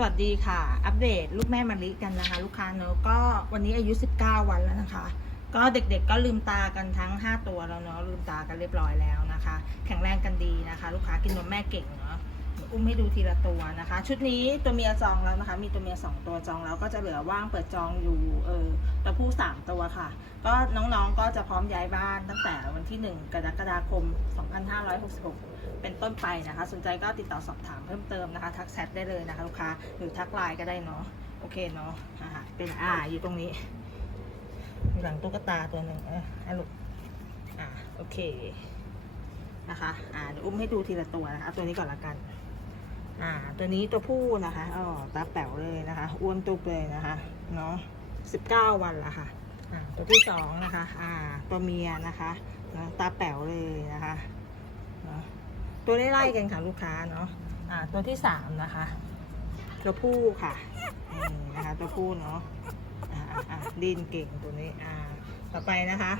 สวัสดีค่ะ อัปเดตลูกแม่มาริกันนะคะ ลูกค้าเนอะก็วันนี้อายุ 19 วันแล้วนะคะ ก็เด็กๆก็ลืมตากันทั้ง 5 ตัวแล้วเนาะลืมตากันเรียบร้อยแล้วนะคะ แข็งแรงกันดีนะคะ ลูกค้ากินนมแม่เก่งเนาะอุ้มให้ดูทีละตัวนะคะ ชุดนี้ตัวเมียจองแล้วนะคะ มีตัวเมีย 2 ตัวจองแล้วก็จะเหลือว่างเปิดจองอยู่เออตัวผู้ 3 ค่ะ ก็น้องๆก็จะพร้อมย้ายบ้านตั้งแต่วันที่ 1 กรกฎาคม 2566 เป็นต้นไปนะคะ สนใจก็ติดต่อสอบถามเพิ่มเติมนะคะ ทักแชทได้เลยนะคะลูกค้า หรือทักไลน์ก็ได้เนาะ โอเคเนาะอ่าเป็นอ่าอยู่ตรงนี้อยู่หลังตุ๊กตาตัวหนึ่งเออให้ลูก อ่า โอเค นะคะ อ่าเดี๋ยวอุ้มให้ดูทีละตัวนะคะ ตัวนี้ก่อนละกัน อ่า ตัวนี้ตัวผู้นะคะ อ๋อ ตาแป๋วเลยนะคะ อ้วนตุกเลยนะคะ เนาะสิบเก้าวันละค่ะอ่า ตัวที่สองนะคะ อ่า ตัวเมียนะคะนะตาแป๋วเลยนะคะตัวไล่ๆกันค่ะลูกค้าเนาะอ่า ตัวที่สามนะคะ ตัวผู้ค่ะนี่นะคะ ตัวผู้เนาะอ่าอ่าอ่าดินเก่งตัวนี้ อ่า ต่อไปนะคะ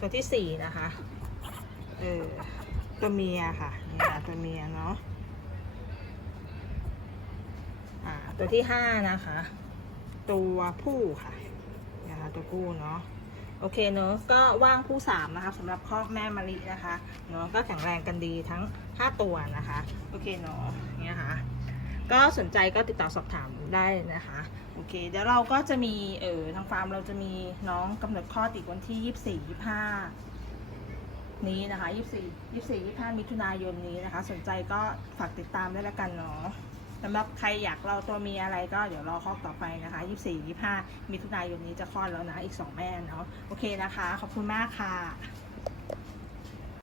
ตัวที่สี่นะคะ เออ ตัวเมียค่ะนี่ค่ะตัวเมียเนาะอ่า ตัวที่ห้านะคะ ตัวผู้ค่ะ นะคะตัวผู้เนาะโอเคเนอะก็ว่างผู้สามนะคะสำหรับคอกแม่มะลินะคะเนอะก็แข็งแรงกันดีทั้ง 5 ตัวนะคะโอเคเนอะเนี่ยค่ะก็สนใจก็ติดต่อสอบถามได้นะคะโอเคเดี๋ยวเราก็จะมีเออทางฟาร์มเราจะมีน้องกำหนดคลอดอีกวันที่ 24 25นี้นะคะ 24 24 25 มิถุนายนนี้นะคะ สนใจก็ฝากติดตามได้แล้วกันเนาะ สำหรับใครอยากรอตัวมีอะไรก็เดี๋ยวรอคลอดต่อไปนะคะ 24 25มิถุนายนนี้จะคลอดแล้วนะ อีก 2 แม่เนาะ โอเคนะคะ ขอบคุณมากค่ะ